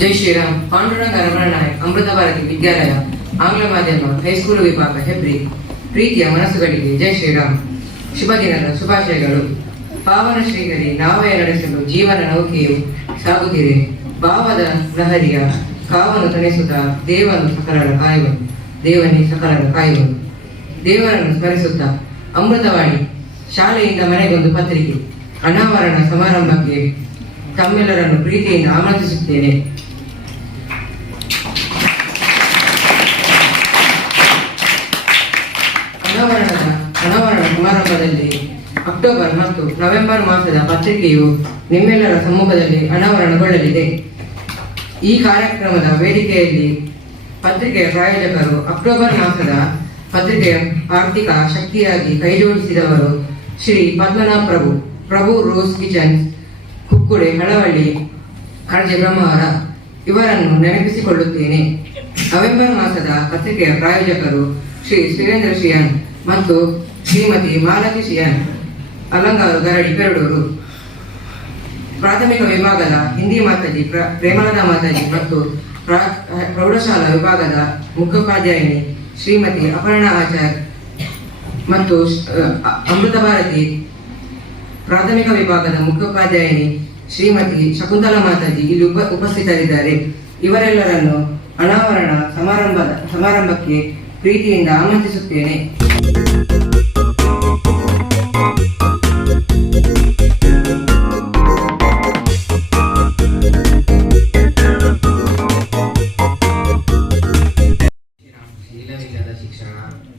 ಜೈ ಶ್ರೀರಾಮ್. ಪಾಂಡುರಂಗ ರಮಣ ನಾಯಕ್ ಅಮೃತ ಭಾರತಿ ವಿದ್ಯಾಲಯ ಆಂಗ್ಲ ಮಾಧ್ಯಮ ಹೈಸ್ಕೂಲ್ ವಿಭಾಗ, ಹೆಬ್ರಿ. ಪ್ರೀತಿಯ ಮನಸ್ಸುಗಳಿಗೆ ಜೈ ಶ್ರೀರಾಮ್. ಶುಭ ದಿನದ ಶುಭಾಶಯಗಳು. ಪಾವನ ಶ್ರೀಗರಿ ನಾವೇ ನಡೆಸಲು ಜೀವನ ನೌಕೆಯು ಸಾಗುತ್ತಿದೆ. ಭಾವದ ಲಹರಿಯ ಕಾವನ್ನು ತಣಿಸುತ್ತಾ ದೇವನು ಸಕಲರ ಕಾಯುವನು. ದೇವನೇ ಸಕಲರ ಕಾಯುವನು. ದೇವರನ್ನು ಸ್ಮರಿಸುತ್ತಾ ಅಮೃತವಾಣಿ. ಶಾಲೆಯಿಂದ ಮನೆಗೊಂದು ಪತ್ರಿಕೆ. ಅನಾವರಣ ಸಮಾರಂಭಕ್ಕೆ ತಮ್ಮೆಲ್ಲರನ್ನು ಪ್ರೀತಿಯಿಂದ ಆಮಂತ್ರಿಸುತ್ತೇನೆ. ಅಕ್ಟೋಬರ್ ಮತ್ತು ನವೆಂಬರ್ ಮಾಸದ ಪತ್ರಿಕೆಯು ನಿಮ್ಮೆಲ್ಲರ ಸಮ್ಮುಖದಲ್ಲಿ ಅನಾವರಣಗೊಳ್ಳಲಿದೆ. ಈ ಕಾರ್ಯಕ್ರಮದ ವೇದಿಕೆಯಲ್ಲಿ ಪತ್ರಿಕೆಯ ಪ್ರಾಯೋಜಕರು ಅಕ್ಟೋಬರ್ ಮಾಸದ ಪತ್ರಿಕೆಯ ಆರ್ಥಿಕ ಶಕ್ತಿಯಾಗಿ ಕೈಜೋಡಿಸಿದವರು ಶ್ರೀ ಪದ್ಮನಾಭ ಪ್ರಭು ಪ್ರಭು ರೋಸ್ ಕಿಚನ್, ಕುಕ್ಕುಡೆ ಹಳವಳ್ಳಿ ಅರ್ಜೆ ಬ್ರಹ್ಮವರ. ಇವರನ್ನು ನೆನಪಿಸಿಕೊಳ್ಳುತ್ತೇನೆ. ನವೆಂಬರ್ ಮಾಸದ ಪತ್ರಿಕೆಯ ಪ್ರಾಯೋಜಕರು ಶ್ರೀ ಸುರೇಂದ್ರ ಶ್ರೀಯನ್ ಮತ್ತು ಶ್ರೀಮತಿ ಮಾಲತಿ ಶ್ರೀಯನ್. ಅಲಂಗಾರು ಗರಡಿ ಪೆರಡೂರು ಪ್ರಾಥಮಿಕ ವಿಭಾಗದ ಹಿಂದಿ ಮಾತಾಜಿ ಪ್ರ- ಪ್ರೇಮಲತಾ ಮಾತಾಜಿ ಮತ್ತು ಪ್ರಾ- ಪ್ರೌಢಶಾಲಾ ವಿಭಾಗದ ಮುಖ್ಯೋಪಾಧ್ಯಾಯಿನಿ ಶ್ರೀಮತಿ ಅಪರ್ಣ ಆಚಾರ್ ಮತ್ತು ಅಮೃತ ಭಾರತಿ ಪ್ರಾಥಮಿಕ ವಿಭಾಗದ ಮುಖ್ಯೋಪಾಧ್ಯಾಯಿನಿ ಶ್ರೀಮತಿ ಶಕುಂತಲಾ ಮಾತಾಜಿ ಇಲ್ಲಿ ಉಪ ಉಪಸ್ಥಿತರಿದ್ದಾರೆ. ಇವರೆಲ್ಲರನ್ನು ಅನಾವರಣ ಸಮಾರಂಭದ ಸಮಾರಂಭಕ್ಕೆ ಪ್ರೀತಿಯಿಂದ ಆಮಂತ್ರಿಸುತ್ತೇನೆ. ಶೀಲವಿಲ್ಲದ ಶಿಕ್ಷಣ,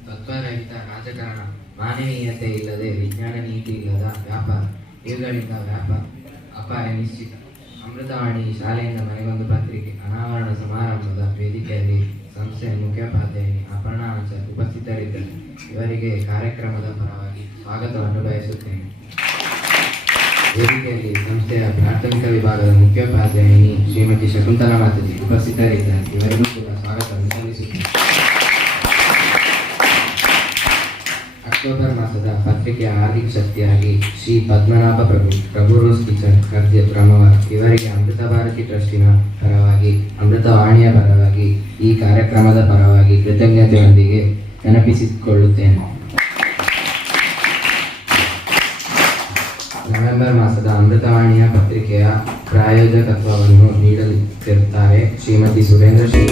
ತತ್ವರಹಿತ ರಾಜಕಾರಣ, ಮಾನವೀಯತೆ ಇಲ್ಲದೆ ವಿಜ್ಞಾನ ನೀತಿ ಇಲ್ಲದ ವ್ಯಾಪಾರ, ಇವುಗಳಿಂದ ವ್ಯಾಪಾರ, ಅಪಾಯ ನಿಶ್ಚಿತ. ಅಮೃತವಾಣಿ ಶಾಲೆಯಿಂದ ಮನೆಗೊಂದು ಪತ್ರಿಕೆ, ಅನಾವರಣ ಸಮಾರಂಭದ ವೇದಿಕೆಯಲ್ಲಿ ಸಂಸ್ಥೆಯ ಮುಖ್ಯೋಪಾಧ್ಯಾಯಿನಿ ಅಪರ್ಣಾ ಆಚಾರ್ ಉಪಸ್ಥಿತರಿದ್ದರು. ಇವರಿಗೆ ಕಾರ್ಯಕ್ರಮದ ಪರವಾಗಿ ಸ್ವಾಗತವನ್ನು ಬಯಸುತ್ತೇನೆ. ವೇದಿಕೆಯಲ್ಲಿ ಸಂಸ್ಥೆಯ ಪ್ರಾಥಮಿಕ ವಿಭಾಗದ ಮುಖ್ಯೋಪಾಧ್ಯಾಯಿನಿ ಶ್ರೀಮತಿ ಶಕುಂತಲಾ ಮಾತಾಜಿ ಉಪಸ್ಥಿತರಿದ್ದಾರೆ. ಇವರಿಗೂ ಕೂಡ ಸ್ವಾಗತವನ್ನು ಅಕ್ಟೋಬರ್ ಮಾಸದ ಪತ್ರಿಕೆಯ ಆದಿ ಶಕ್ತಿಯಾಗಿ ಶ್ರೀ ಪದ್ಮನಾಭ ಪ್ರಭು ಪ್ರಭು ರೋಸ್ ಕಿಚನ್ ಕರ್ಜೆ ಬ್ರಹ್ಮವರ್ ಇವರಿಗೆ ಅಮೃತ ಭಾರತಿ ಟ್ರಸ್ಟಿನ ಪರವಾಗಿ ಅಮೃತವಾಣಿಯ ಪರವಾಗಿ, ಈ ಕಾರ್ಯಕ್ರಮದ ಪರವಾಗಿ ಕೃತಜ್ಞತೆಯೊಂದಿಗೆ ನೆನಪಿಸಿಕೊಳ್ಳುತ್ತೇನೆ. ನವೆಂಬರ್ ಮಾಸದ ಅಮೃತವಾಣಿಯ ಪತ್ರಿಕೆಯ ಪ್ರಾಯೋಜಕತ್ವವನ್ನು ನೀಡಲಿರುತ್ತಾರೆ ಶ್ರೀಮತಿ ಸುರೇಂದ್ರ ಶ್ರೀ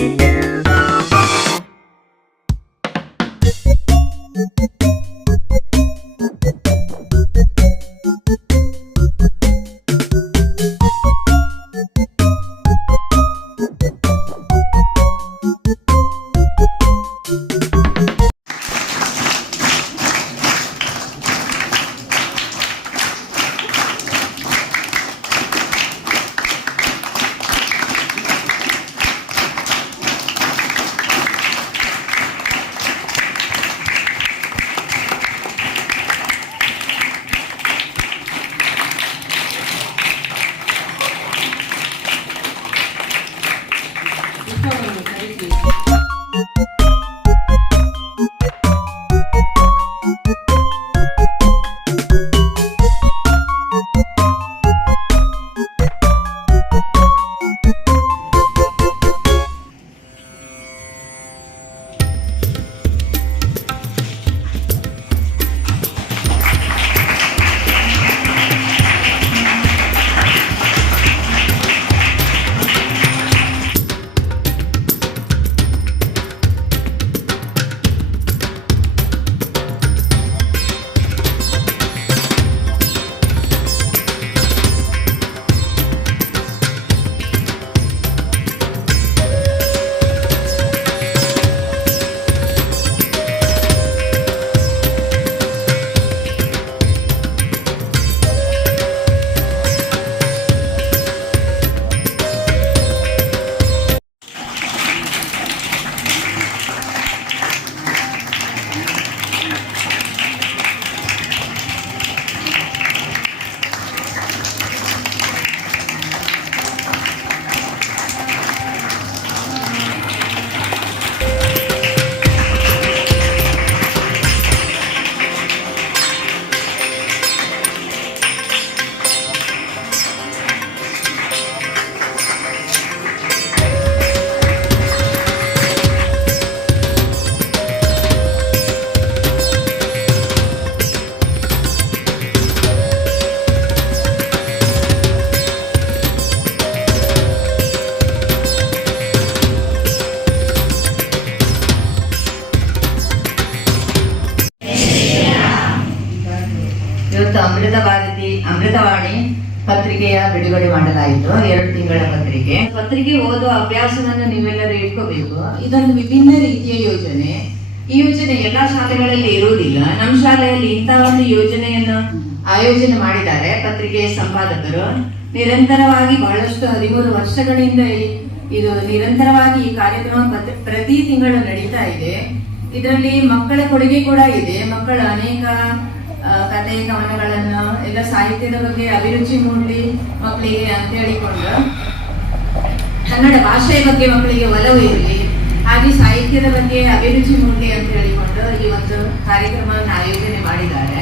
ಅಮೃತ ಭಾರತಿ ಅಮೃತವಾಣಿ ಪತ್ರಿಕೆಯ ಬಿಡುಗಡೆ ಮಾಡಲಾಯಿತು, ಎರಡು ತಿಂಗಳ ಪತ್ರಿಕೆ. ಪತ್ರಿಕೆ ಓದುವ ಅಭ್ಯಾಸವನ್ನು ನೀವೆಲ್ಲರೂ ಇಟ್ಕೋಬೇಕು. ಇದೊಂದು ವಿಭಿನ್ನ ರೀತಿಯ ಯೋಜನೆ. ಈ ಯೋಜನೆ ಎಲ್ಲಾ ಶಾಲೆಗಳಲ್ಲಿ ಇರುವುದಿಲ್ಲ. ನಮ್ಮ ಶಾಲೆಯಲ್ಲಿ ಇಂತಹ ಒಂದು ಯೋಜನೆಯನ್ನು ಆಯೋಜನೆ ಮಾಡಿದ್ದಾರೆ ಪತ್ರಿಕೆಯ ಸಂಪಾದಕರು. ನಿರಂತರವಾಗಿ ಬಹಳಷ್ಟು ಹದಿಮೂರು ವರ್ಷಗಳಿಂದ ಇದು ನಿರಂತರವಾಗಿ ಈ ಕಾರ್ಯಕ್ರಮ ಪ್ರತಿ ತಿಂಗಳು ನಡೀತಾ ಇದೆ. ಇದರಲ್ಲಿ ಮಕ್ಕಳ ಕೊಡುಗೆ ಕೂಡ ಇದೆ. ಮಕ್ಕಳ ಅನೇಕ ಕಥೆ, ಕವನಗಳನ್ನು ಎಲ್ಲ ಸಾಹಿತ್ಯದ ಬಗ್ಗೆ ಅಭಿರುಚಿ ಮೂಡಲಿ ಮಕ್ಕಳಿಗೆ ಅಂತ ಹೇಳಿಕೊಂಡು ಕನ್ನಡ ಭಾಷೆಯ ಬಗ್ಗೆ ಮಕ್ಕಳಿಗೆ ಒಲವು ಇರಲಿ, ಹಾಗೆ ಸಾಹಿತ್ಯದ ಬಗ್ಗೆ ಅಭಿರುಚಿ ಮೂಡಲಿ ಅಂತ ಹೇಳಿಕೊಂಡು ಈ ಒಂದು ಕಾರ್ಯಕ್ರಮವನ್ನು ಆಯೋಜನೆ ಮಾಡಿದ್ದಾರೆ.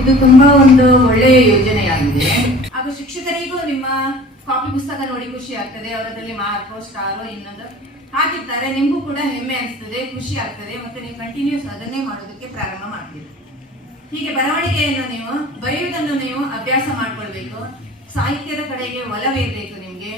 ಇದು ತುಂಬಾ ಒಂದು ಒಳ್ಳೆಯ ಯೋಜನೆಯಾಗಿದೆ. ಹಾಗೂ ಶಿಕ್ಷಕರಿಗೂ ನಿಮ್ಮ ಕಾಪಿ ಪುಸ್ತಕ ನೋಡಿ ಖುಷಿ ಆಗ್ತದೆ ಅವರದಲ್ಲಿ ಮಾರ್ಕೋ, ಸ್ಟಾರೋ, ಇನ್ನೊಂದು ಹಾಕಿರ್ತಾರೆ. ನಿಮಗೂ ಕೂಡ ಹೆಮ್ಮೆ ಅನಿಸ್ತದೆ, ಖುಷಿ ಆಗ್ತದೆ, ಮತ್ತೆ ನೀವು ಕಂಟಿನ್ಯೂಸ್ ಅದನ್ನೇ ಮಾಡೋದಕ್ಕೆ ಪ್ರಾರಂಭ ಮಾಡ್ತೀರಿ. ಹೀಗೆ ಬರವಣಿಗೆಯನ್ನು ನೀವು ಬರೆಯುವುದನ್ನು ನೀವು ಅಭ್ಯಾಸ ಮಾಡಿಕೊಳ್ಬೇಕು. ಸಾಹಿತ್ಯದ ಕಡೆಗೆ ಒಲವಿರಬೇಕು ನಿಮ್ಗೆ.